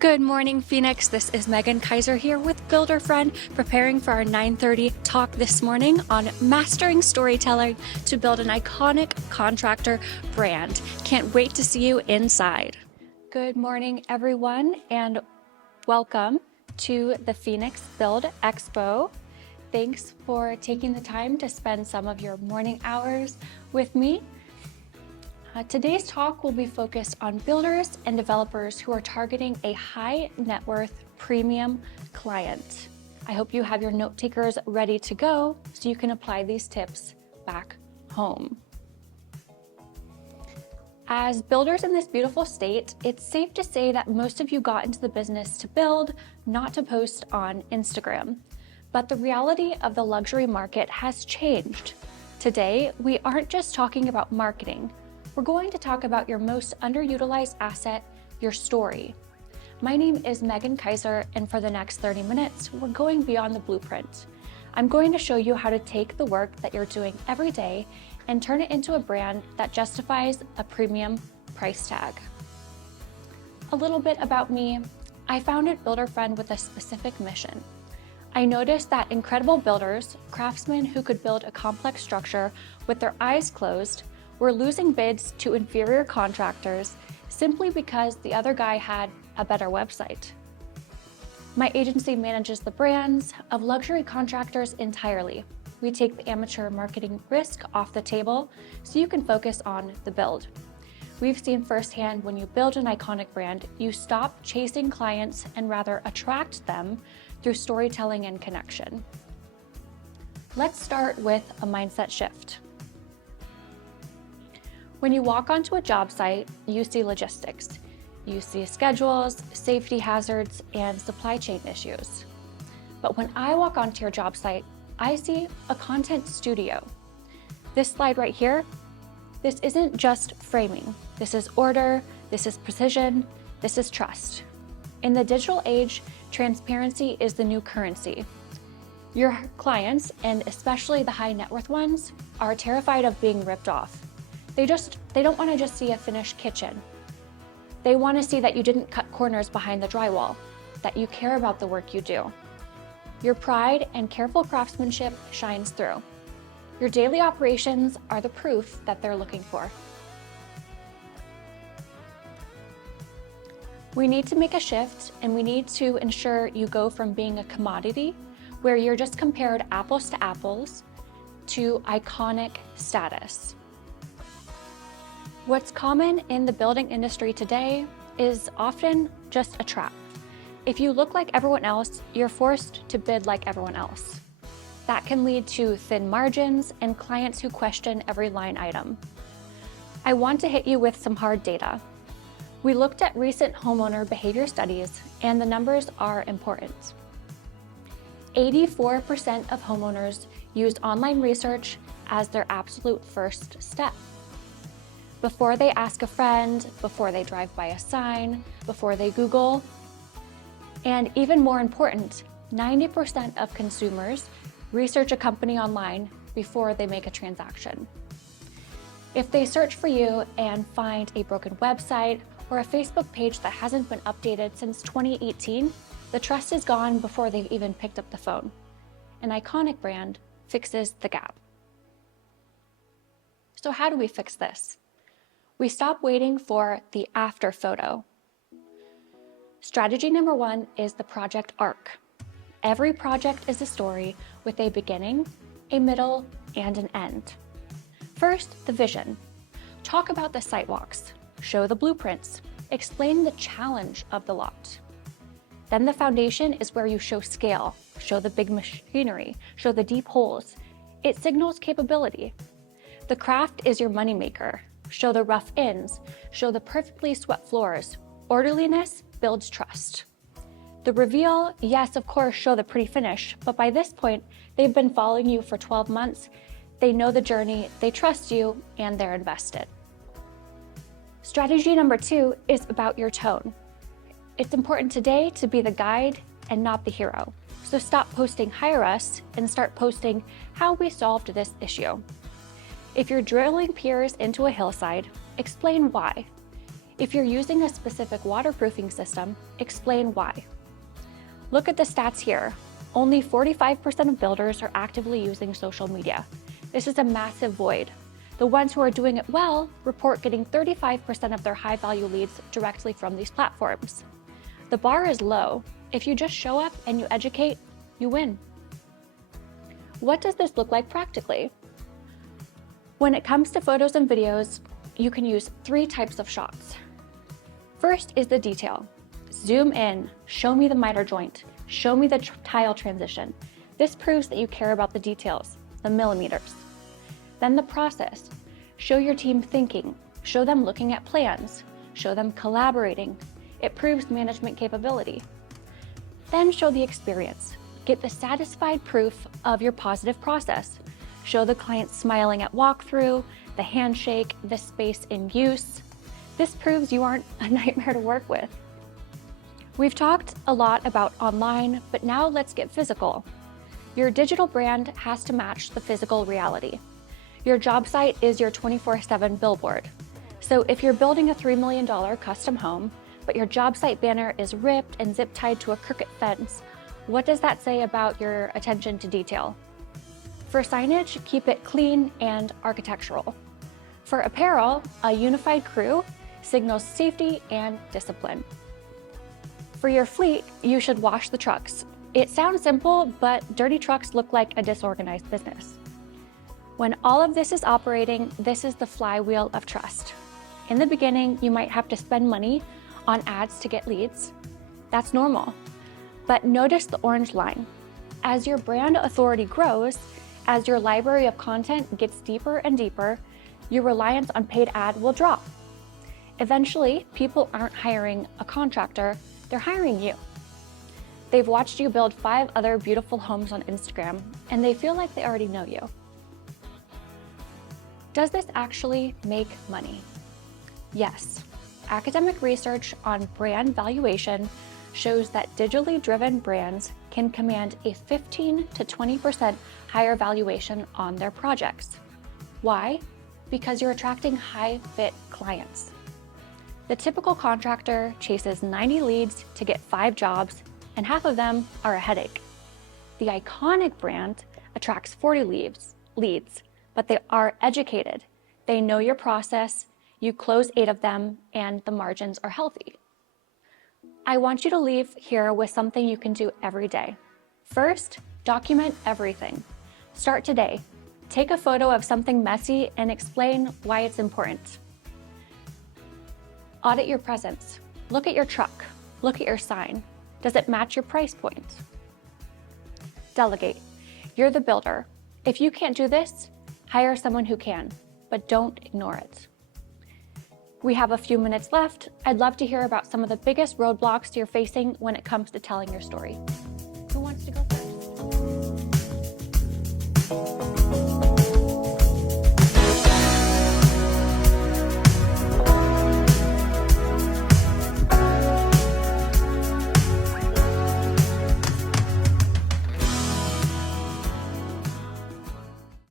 Good morning, Phoenix. This is Megan Kaiser here with Builderfriend, preparing for our 9:30 talk this morning on mastering storytelling to build an iconic contractor brand. Can't wait to see you inside. Good morning, everyone, and welcome to the Phoenix Build Expo. Thanks for taking the time to spend some of your morning hours with me. Today's talk will be focused on builders and developers who are targeting a high net worth premium client. I hope you have your note takers ready to go so you can apply these tips back home. As builders in this beautiful state, it's safe to say that most of you got into the business to build, not to post on Instagram. But the reality of the luxury market has changed. Today, we aren't just talking about marketing. We're going to talk about your most underutilized asset, your story. My name is Megan Kaiser, and for the next 30 minutes, we're going beyond the blueprint. I'm going to show you how to take the work that you're doing every day and turn it into a brand that justifies a premium price tag. A little bit about me. I founded Builderfriend with a specific mission. I noticed that incredible builders, craftsmen who could build a complex structure with their eyes closed, were losing bids to inferior contractors simply because the other guy had a better website. My agency manages the brands of luxury contractors entirely. We take the amateur marketing risk off the table so you can focus on the build. We've seen firsthand when you build an iconic brand, you stop chasing clients and rather attract them through storytelling and connection. Let's start with a mindset shift. When you walk onto a job site, you see logistics. You see schedules, safety hazards, and supply chain issues. But when I walk onto your job site, I see a content studio. This slide right here, this isn't just framing. This is order, this is precision, this is trust. In the digital age, transparency is the new currency. Your clients, and especially the high net worth ones, are terrified of being ripped off. They don't want to just see a finished kitchen. They want to see that you didn't cut corners behind the drywall, that you care about the work you do. Your pride and careful craftsmanship shines through. Your daily operations are the proof that they're looking for. We need to make a shift, and we need to ensure you go from being a commodity, where you're just compared apples to apples, to iconic status. What's common in the building industry today is often just a trap. If you look like everyone else, you're forced to bid like everyone else. That can lead to thin margins and clients who question every line item. I want to hit you with some hard data. We looked at recent homeowner behavior studies, and the numbers are important. 84% of homeowners used online research as their absolute first step. Before they ask a friend, before they drive by a sign, before they Google. And even more important, 90% of consumers research a company online before they make a transaction. If they search for you and find a broken website or a Facebook page that hasn't been updated since 2018, the trust is gone before they've even picked up the phone. An iconic brand fixes the gap. So how do we fix this? We stop waiting for the after photo. Strategy number one is the project arc. Every project is a story with a beginning, a middle, and an end. First, the vision. Talk about the sidewalks, show the blueprints, explain the challenge of the lot. Then the foundation is where you show scale, show the big machinery, show the deep holes. It signals capability. The craft is your moneymaker. Show the rough ends, show the perfectly swept floors. Orderliness builds trust. The reveal, yes, of course, show the pretty finish, but by this point, they've been following you for 12 months. They know the journey, they trust you, and they're invested. Strategy number two is about your tone. It's important today to be the guide and not the hero. So stop posting hire us and start posting how we solved this issue. If you're drilling piers into a hillside, explain why. If you're using a specific waterproofing system, explain why. Look at the stats here. Only 45% of builders are actively using social media. This is a massive void. The ones who are doing it well report getting 35% of their high-value leads directly from these platforms. The bar is low. If you just show up and you educate, you win. What does this look like practically? When it comes to photos and videos, you can use 3 types of shots. First is the detail. Zoom in, show me the miter joint, show me the tile transition. This proves that you care about the details, the millimeters. Then the process. Show your team thinking, show them looking at plans, show them collaborating. It proves management capability. Then show the experience. Get the satisfied proof of your positive process. Show the client smiling at walkthrough, the handshake, the space in use. This proves you aren't a nightmare to work with. We've talked a lot about online, but now let's get physical. Your digital brand has to match the physical reality. Your job site is your 24/7 billboard. So if you're building a $3 million custom home, but your job site banner is ripped and zip tied to a crooked fence, what does that say about your attention to detail? For signage, keep it clean and architectural. For apparel, a unified crew signals safety and discipline. For your fleet, you should wash the trucks. It sounds simple, but dirty trucks look like a disorganized business. When all of this is operating, this is the flywheel of trust. In the beginning, you might have to spend money on ads to get leads. That's normal. But notice the orange line. As your brand authority grows, as your library of content gets deeper and deeper, your reliance on paid ad will drop. Eventually, people aren't hiring a contractor, they're hiring you. They've watched you build 5 other beautiful homes on Instagram, and they feel like they already know you. Does this actually make money? Yes. Academic research on brand valuation shows that digitally driven brands can command a 15 to 20% higher valuation on their projects. Why? Because you're attracting high-fit clients. The typical contractor chases 90 leads to get 5 jobs, and half of them are a headache. The iconic brand attracts 40 leads, but they are educated. They know your process, you close 8 of them, and the margins are healthy. I want you to leave here with something you can do every day. First, document everything. Start today. Take a photo of something messy and explain why it's important. Audit your presence. Look at your truck. Look at your sign. Does it match your price point? Delegate. You're the builder. If you can't do this, hire someone who can, but don't ignore it. We have a few minutes left. I'd love to hear about some of the biggest roadblocks you're facing when it comes to telling your story. Who wants to go first?